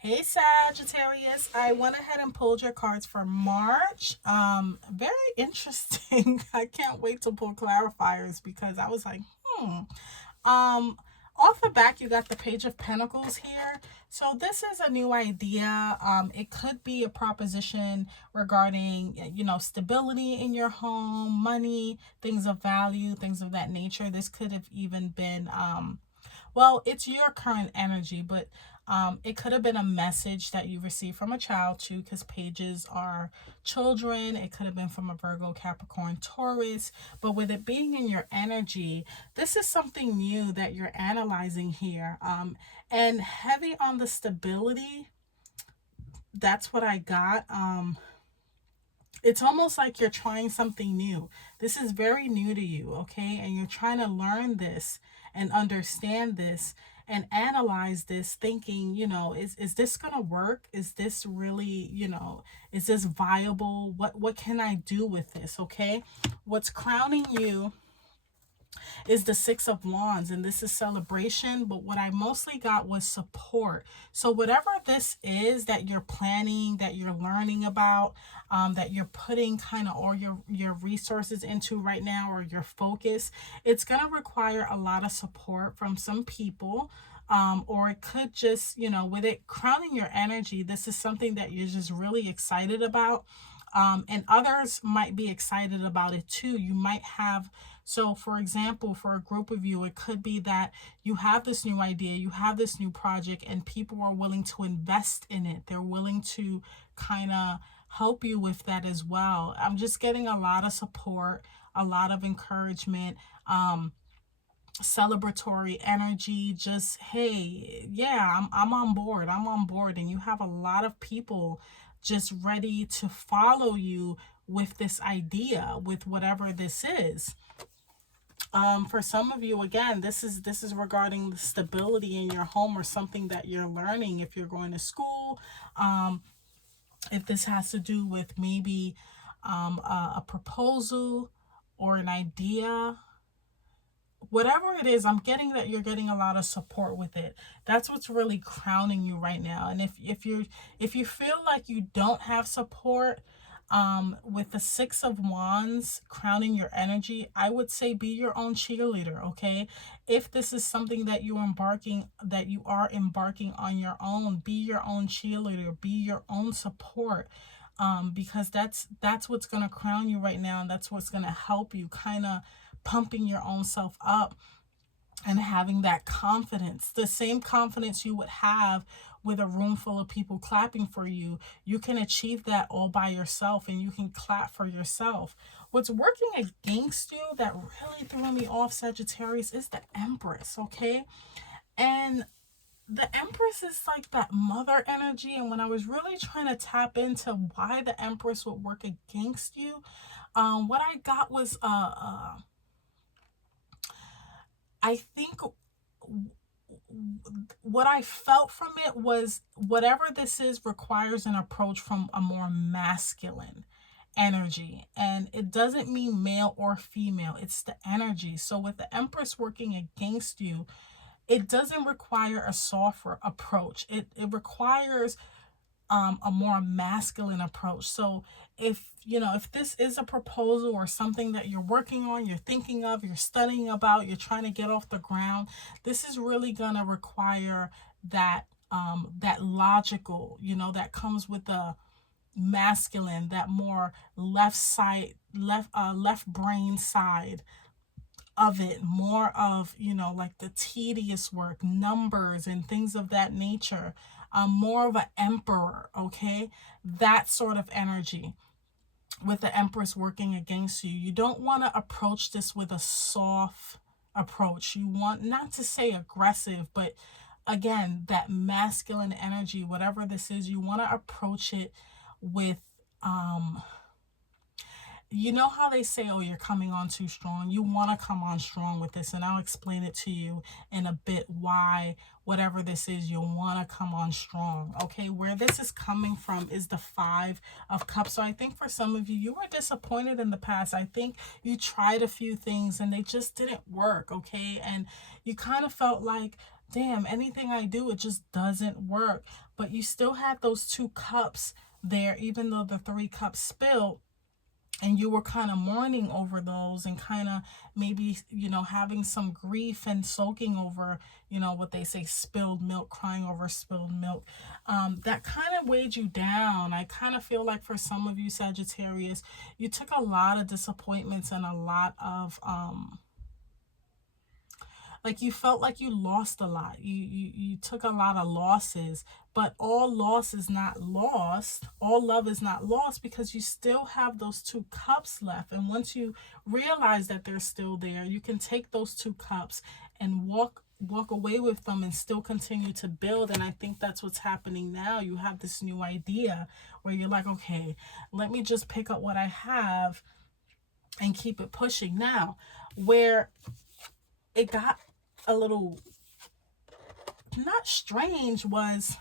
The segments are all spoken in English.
Hey Sagittarius, I went ahead and pulled your cards for March. Very interesting. I can't wait to pull clarifiers because I was like, Um, off the back, you got the Page of Pentacles here. So this is a new idea. It could be a proposition regarding, stability in your home, money, things of value, things of that nature. This could have even been, well, it's your current energy, but it could have been a message that you received from a child too, because pages are children. It could have been from a Virgo, Capricorn, Taurus. But with it being in your energy, this is something new that you're analyzing here. And heavy on the stability, that's what I got. It's almost like you're trying something new. This is very new to you, okay? And you're trying to learn this and understand this and analyze this, thinking, is this gonna work? Is this really, is this viable? What can I do with this? Okay. What's crowning you is the Six of Wands, and this is celebration, but what I mostly got was support. So whatever this is that you're planning, that you're learning about, that you're putting kind of all your resources into right now, or your focus, it's going to require a lot of support from some people. Or it could just, with it crowning your energy, this is something that you're just really excited about. And others might be excited about it too. You might have, so for example, for a group of you, it could be that you have this new idea, you have this new project, and people are willing to invest in it. They're willing to kind of help you with that as well. I'm just getting a lot of support, a lot of encouragement, celebratory energy. Just, hey, yeah, I'm on board. I'm on board. And you have a lot of people just ready to follow you with this idea, with whatever this is. For some of you, again, this is regarding the stability in your home, or something that you're learning if you're going to school. If this has to do with maybe a proposal or an idea, whatever it is, I'm getting that you're getting a lot of support with it. That's what's really crowning you right now. And if you feel like you don't have support, with the Six of Wands crowning your energy, I would say be your own cheerleader. Okay, if this is something that you are embarking on your own, be your own cheerleader, be your own support. Because that's what's going to crown you right now, and that's what's going to help you kind of pumping your own self up and having that confidence, the same confidence you would have with a room full of people clapping for you. You can achieve that all by yourself, and you can clap for yourself. What's working against you that really threw me off, Sagittarius, is the Empress. Okay, and the Empress is like that mother energy. And when I was really trying to tap into why the Empress would work against you, what I got was I think what I felt from it was whatever this is requires an approach from a more masculine energy. And it doesn't mean male or female, it's the energy. So with the Empress working against you, it doesn't require a softer approach. It requires a more masculine approach. So if this is a proposal or something that you're working on, you're thinking of, you're studying about, you're trying to get off the ground, this is really gonna require that logical, that comes with the masculine, that more left brain side of it, more of, like the tedious work, numbers and things of that nature. More of an emperor. Okay, that sort of energy with the Empress working against you. You don't want to approach this with a soft approach. You want, not to say aggressive, but again, that masculine energy, whatever this is, you want to approach it with you know how they say, oh, you're coming on too strong? You want to come on strong with this. And I'll explain it to you in a bit why, whatever this is, you want to come on strong. Okay, where this is coming from is the Five of Cups. So I think for some of you, you were disappointed in the past. I think you tried a few things and they just didn't work. Okay, and you kind of felt like damn, anything I do, it just doesn't work. But you still had those 2 cups there, even though the 3 cups spilled, and you were kind of mourning over those, and kind of maybe, having some grief and soaking over, what they say, spilled milk, crying over spilled milk. That kind of weighed you down. I kind of feel like for some of you Sagittarius, you took a lot of disappointments and a lot of like, you felt like you lost a lot. You took a lot of losses, but all loss is not lost. All love is not lost, because you still have those 2 cups left. And once you realize that they're still there, you can take those 2 cups and walk away with them and still continue to build. And I think that's what's happening now. You have this new idea where you're like, okay, let me just pick up what I have and keep it pushing. Now, where it got a little not strange was,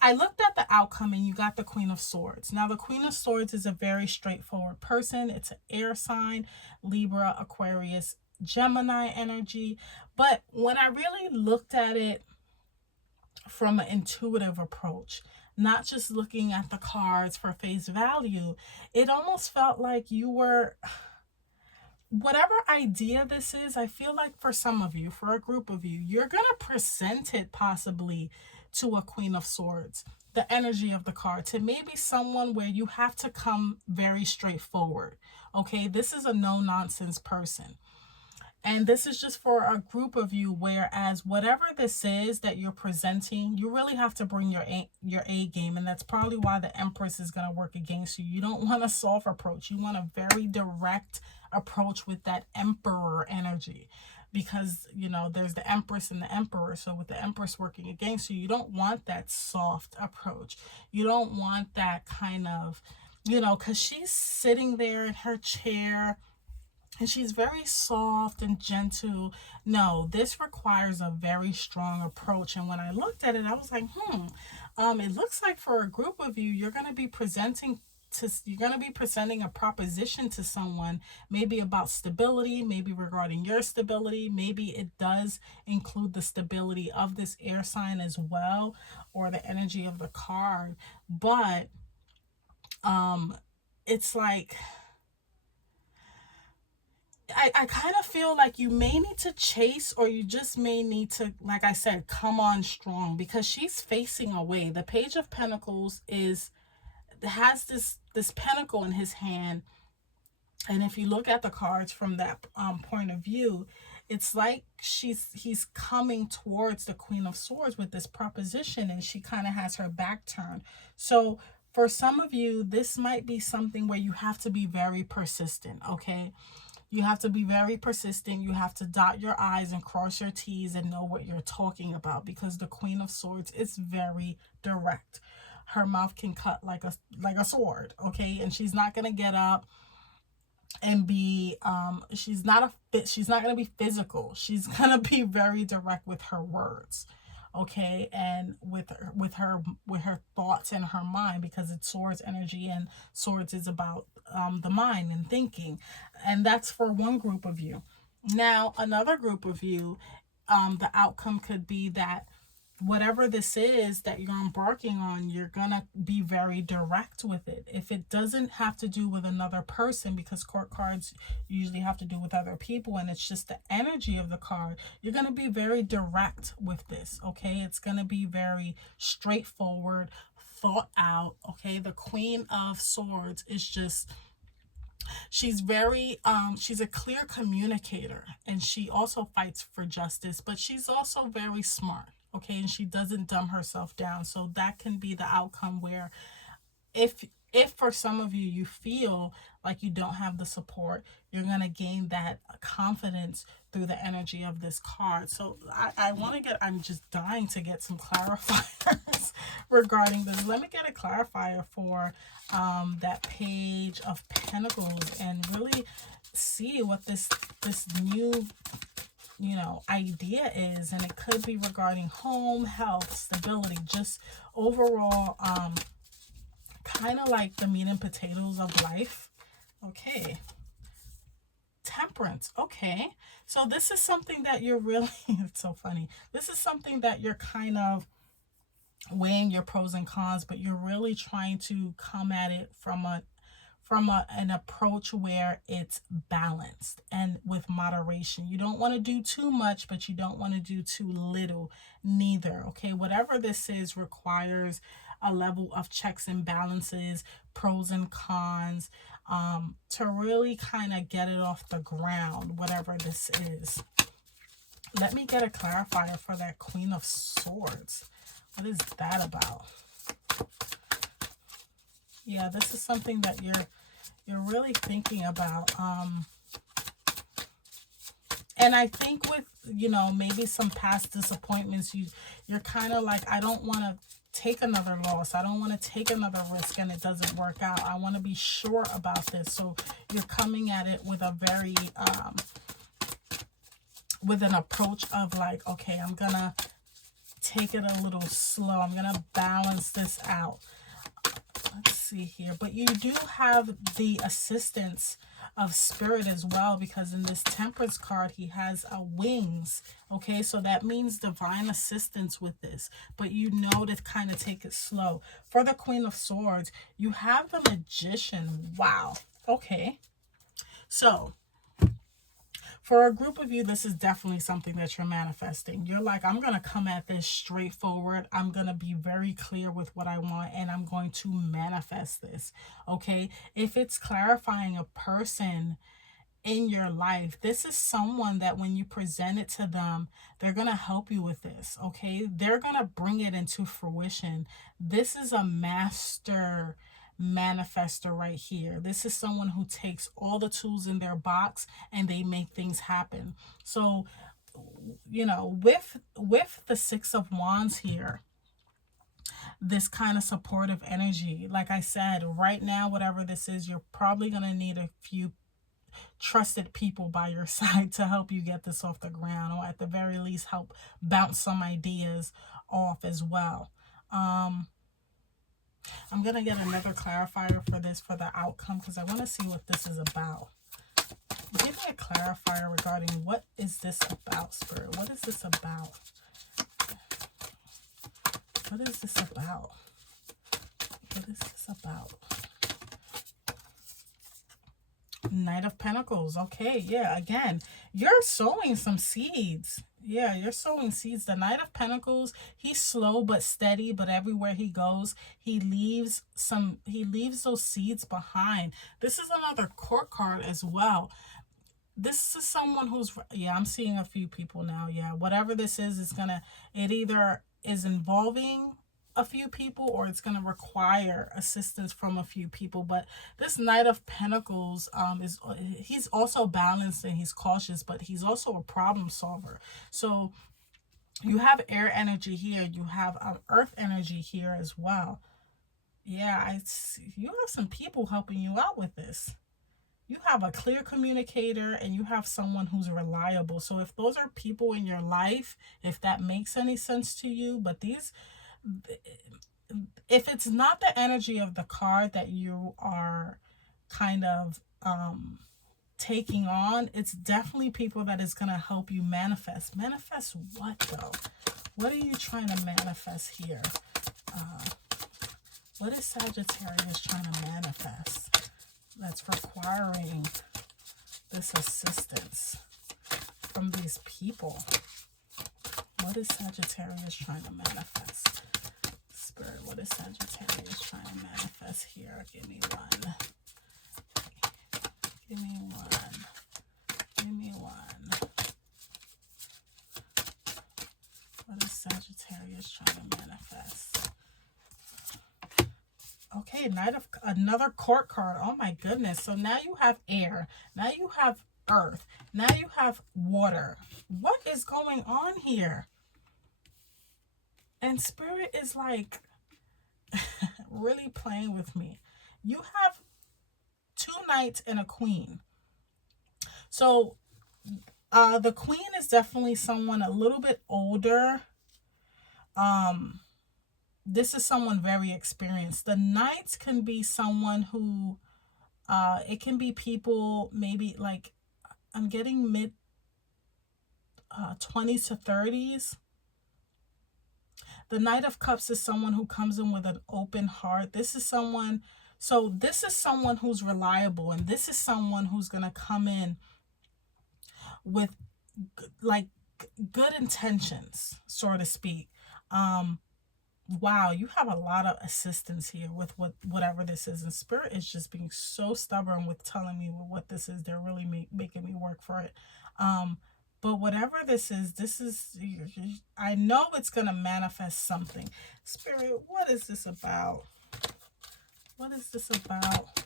I looked at the outcome and you got the Queen of Swords. Now, the Queen of Swords is a very straightforward person. It's an air sign, Libra, Aquarius, Gemini energy. But when I really looked at it from an intuitive approach, not just looking at the cards for face value, it almost felt like you were, whatever idea this is, I feel like for some of you, for a group of you, you're going to present it possibly to a Queen of Swords, the energy of the card, to maybe someone where you have to come very straightforward. Okay, this is a no-nonsense person. And this is just for a group of you, whereas whatever this is that you're presenting, you really have to bring your A game. And that's probably why the Empress is going to work against you. You don't want a soft approach. You want a very direct approach with that Emperor energy. Because, there's the Empress and the Emperor. So with the Empress working against you, you don't want that soft approach. You don't want that kind of, because she's sitting there in her chair, and she's very soft and gentle. No, this requires a very strong approach. And when I looked at it, I was like, it looks like for a group of you, you're going to be presenting a proposition to someone, maybe about stability, maybe regarding your stability. Maybe it does include the stability of this air sign as well, or the energy of the card. But it's like, I kind of feel like you may need to chase, or you just may need to, like I said, come on strong, because she's facing away. The Page of Pentacles has this pentacle in his hand, and if you look at the cards from that point of view, it's like he's coming towards the Queen of Swords with this proposition, and she kind of has her back turned. So for some of you, this might be something where you have to be very persistent. Okay, you have to be very persistent. You have to dot your I's and cross your T's and know what you're talking about, because the Queen of Swords is very direct. Her mouth can cut like a sword, okay? And she's not going to get up and be she's not going to be physical. She's going to be very direct with her words. Okay, and with her thoughts and her mind, because it's Swords energy, and Swords is about the mind and thinking. And that's for one group of you. Now, another group of you, the outcome could be that whatever this is that you're embarking on, you're gonna be very direct with it. If it doesn't have to do with another person, because court cards usually have to do with other people, and it's just the energy of the card, you're gonna be very direct with this. Okay, it's gonna be very straightforward, thought out. Okay, the Queen of Swords is just, she's very she's a clear communicator, and she also fights for justice, but she's also very smart. Okay, and she doesn't dumb herself down. So that can be the outcome, where if for some of you, you feel like you don't have the support, you're going to gain that confidence through the energy of this card. So I'm just dying to get some clarifiers regarding this. Let me get a clarifier for that Page of Pentacles, and really see what this new idea is. And it could be regarding home, health, stability, just overall kind of like the meat and potatoes of life. Okay, Temperance. Okay. So this is something that you're really, it's so funny. This is something that you're kind of weighing your pros and cons, but you're really trying to come at it from an approach where it's balanced and with moderation. You don't want to do too much, but you don't want to do too little neither. Okay, whatever this is requires a level of checks and balances, pros and cons, to really kind of get it off the ground, whatever this is. Let me get a clarifier for that Queen of Swords. What is that about? Yeah, this is something that you're really thinking about. And I think with, maybe some past disappointments, you're kind of like, I don't want to take another loss. I don't want to take another risk and it doesn't work out. I want to be sure about this. So you're coming at it with a very, with an approach of like, okay, I'm going to take it a little slow. I'm going to balance this out. Let's see here. But you do have the assistance of Spirit as well, because in this Temperance card, he has wings. Okay, so that means divine assistance with this. But you know to kind of take it slow. For the Queen of Swords, you have the Magician. Wow. Okay. So for a group of you, this is definitely something that you're manifesting. You're like, I'm going to come at this straightforward. I'm going to be very clear with what I want, and I'm going to manifest this. Okay. If it's clarifying a person in your life, this is someone that when you present it to them, they're going to help you with this. Okay. They're going to bring it into fruition. This is a master manifester right here. This is someone who takes all the tools in their box and they make things happen. So, with the Six of Wands here, this kind of supportive energy, like I said, right now, whatever this is, you're probably going to need a few trusted people by your side to help you get this off the ground, or at the very least help bounce some ideas off as well. I'm going to get another clarifier for this, for the outcome, because I want to see what this is about. Give me a clarifier regarding what is this about, Spirit? What is this about? What is this about? What is this about? Knight of Pentacles. Okay, yeah, again, you're sowing some seeds. Yeah, you're sowing seeds. The Knight of Pentacles, he's slow but steady, but everywhere he goes, he leaves those seeds behind. This is another court card as well. This is someone who's, yeah, I'm seeing a few people now. Yeah, whatever this is, it either is involving a few people or it's going to require assistance from a few people. But this Knight of Pentacles, he's also balanced and he's cautious, but he's also a problem solver. So you have air energy here, you have earth energy here as well. Yeah, you have some people helping you out with this. You have a clear communicator and you have someone who's reliable. So if those are people in your life, if that makes any sense to you, but if it's not the energy of the card that you are kind of taking on, it's definitely people that is going to help you manifest. Manifest what though? What are you trying to manifest here? What is Sagittarius trying to manifest that's requiring this assistance from these people? What is Sagittarius trying to manifest? Spirit, what is Sagittarius trying to manifest here? Give me one. Give me one. Give me one. What is Sagittarius trying to manifest? Okay, another court card. Oh my goodness. So now you have air. Now you have earth. Now you have water. What is going on here? And Spirit is like really playing with me. You have two knights and a queen. So the queen is definitely someone a little bit older. This is someone very experienced. The knights can be someone who it can be people maybe like I'm getting mid 20s to 30s. The Knight of Cups is someone who comes in with an open heart. This is someone who's reliable, and this is someone who's going to come in with like good intentions, so to speak. Wow, you have a lot of assistance here with whatever this is, and Spirit is just being so stubborn with telling me what this is. They're really making me work for it. But whatever this is, I know it's going to manifest something. Spirit, what is this about? What is this about?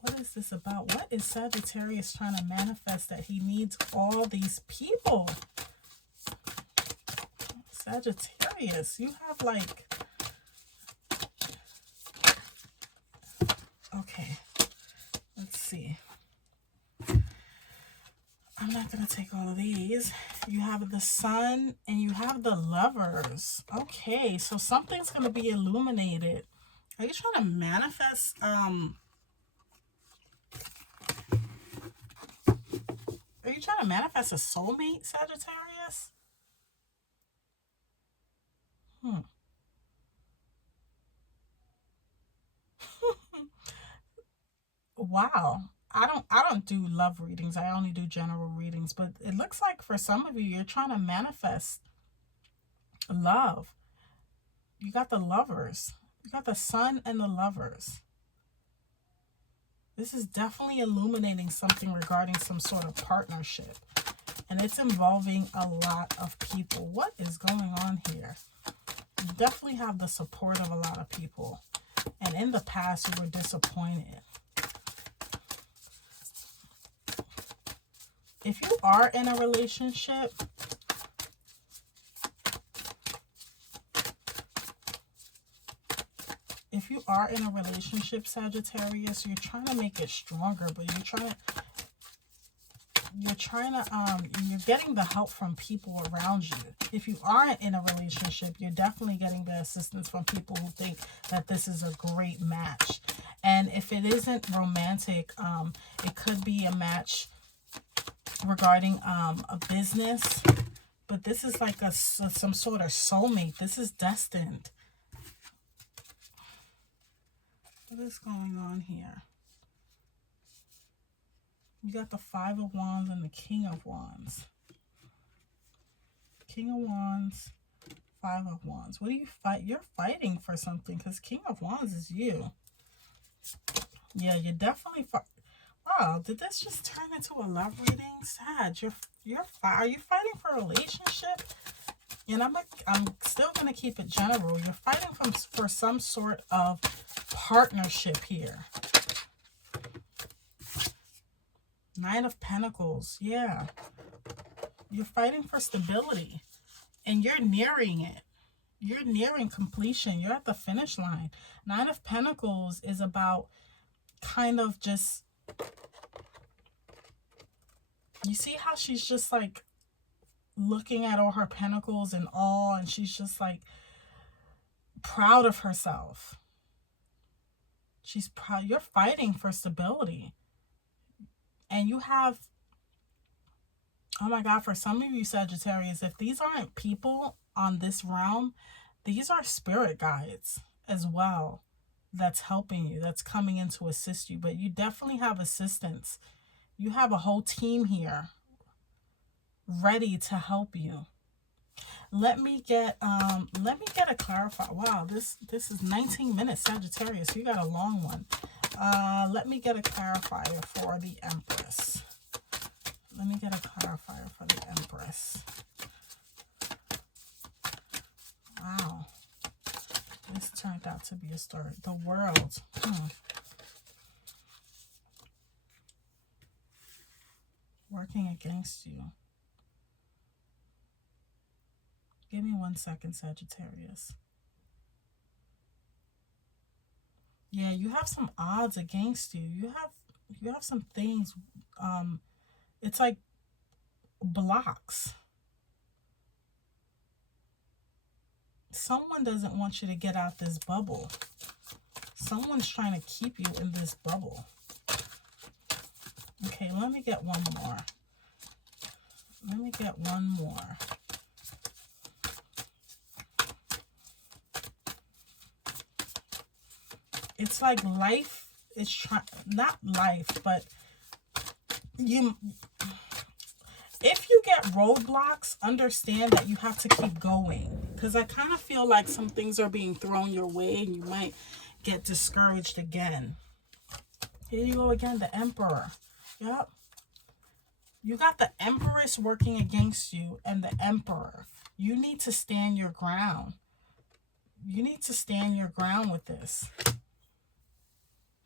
What is this about? What is Sagittarius trying to manifest that he needs all these people? Sagittarius, you have like... Okay, let's see. I'm not going to take all of these. You have the Sun and you have the Lovers. Okay, so something's going to be illuminated. Are you trying to manifest... Are you trying to manifest a soulmate, Sagittarius? Wow. I don't do love readings. I only do general readings, but it looks like for some of you you're trying to manifest love. You got the Lovers. You got the Sun and the Lovers. This is definitely illuminating something regarding some sort of partnership. And it's involving a lot of people. What is going on here? You definitely have the support of a lot of people. And in the past, you were disappointed. If you are in a relationship, Sagittarius, you're trying to make it stronger, but you're getting the help from people around you. If you aren't in a relationship, you're definitely getting the assistance from people who think that this is a great match. And if it isn't romantic, it could be a match regarding a business, but this is like some sort of soulmate. This is destined. What is going on here? You got the Five of Wands and the King of Wands. King of Wands, Five of Wands. What do you fight? You're fighting for something, because King of Wands is you. Yeah, you're definitely wow, did this just turn into a love reading? Sag, are you fighting for a relationship? And I'm still going to keep it general. You're fighting for some sort of partnership here. Nine of Pentacles. Yeah. You're fighting for stability. And you're nearing it. You're nearing completion. You're at the finish line. Nine of Pentacles is about kind of just... You see how she's just like looking at all her pentacles in awe, and she's just like proud of herself. She's proud. You're fighting for stability. And you have, oh my God, for some of you Sagittarius, if these aren't people on this realm, these are spirit guides as well that's helping you, that's coming in to assist you. But you definitely have assistance. You have a whole team here ready to help you. Let me get a clarify. Wow, this is 19 minutes, Sagittarius. You got a long one. Let me get a clarifier for the Empress. Let me get a clarifier for the Empress. Wow. This turned out to be a story. The World. Working against you. Give me 1 second, Sagittarius. Yeah, you have some odds against you. You have some things. It's like blocks. Someone doesn't want you to get out this bubble. Someone's trying to keep you in this bubble. Okay, let me get one more. Let me get one more. It's like life is not life, but if you get roadblocks, understand that you have to keep going. Because I kind of feel like some things are being thrown your way and you might get discouraged again. Here you go again, the Emperor. Yep. You got the Empress working against you and the Emperor. You need to stand your ground. You need to stand your ground with this.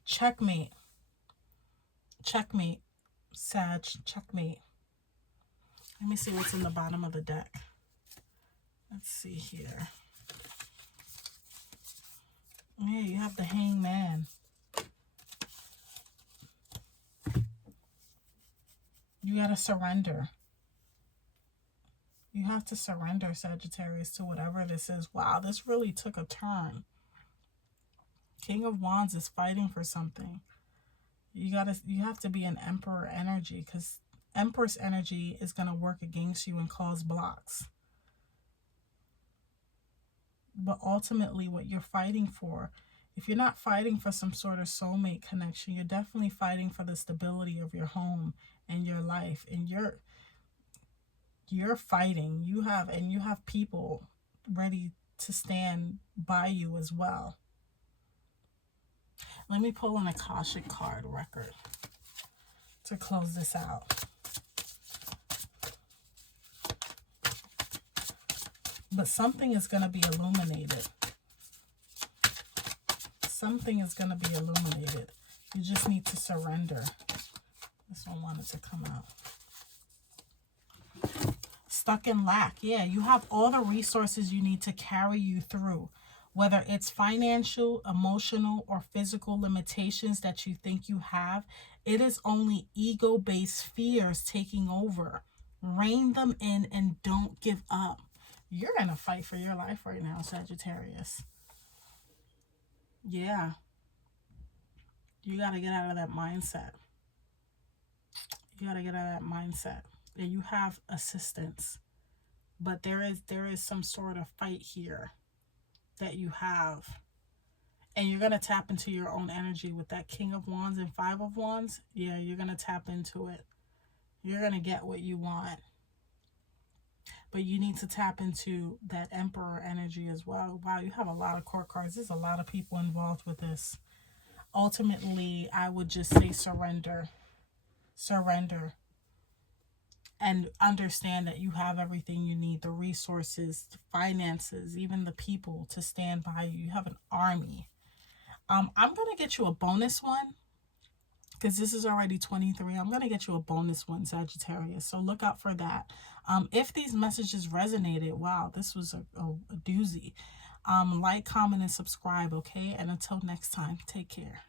Checkmate. Checkmate. Sag, checkmate. Let me see what's in the bottom of the deck. Let's see here. Yeah, you have the Hangman. You got to surrender. You have to surrender, Sagittarius, to whatever this is. Wow, this really took a turn. King of Wands is fighting for something. You have to be an Emperor energy, because Empress energy is going to work against you and cause blocks. But ultimately, what you're fighting for, if you're not fighting for some sort of soulmate connection, you're definitely fighting for the stability of your home and your life. And you're fighting. You have people ready to stand by you as well. Let me pull an Akashic card record to close this out. But something is going to be illuminated. Something is going to be illuminated. You just need to surrender. This one wanted to come out. Stuck in lack. Yeah, you have all the resources you need to carry you through. Whether it's financial, emotional, or physical limitations that you think you have, it is only ego-based fears taking over. Rein them in and don't give up. You're in a fight for your life right now, Sagittarius. Yeah. You got to get out of that mindset. You got to get out of that mindset. And you have assistance. But there is some sort of fight here that you have. And you're going to tap into your own energy with that King of Wands and Five of Wands. Yeah, you're going to tap into it. You're going to get what you want. But you need to tap into that Emperor energy as well. Wow, you have a lot of court cards. There's a lot of people involved with this. Ultimately, I would just say surrender. Surrender. And understand that you have everything you need. The resources, the finances, even the people to stand by you. You have an army. I'm going to get you a bonus one. Because this is already 23. I'm going to get you a bonus one, Sagittarius. So look out for that. If these messages resonated, wow, this was a doozy. Like, comment, and subscribe, okay? And until next time, take care.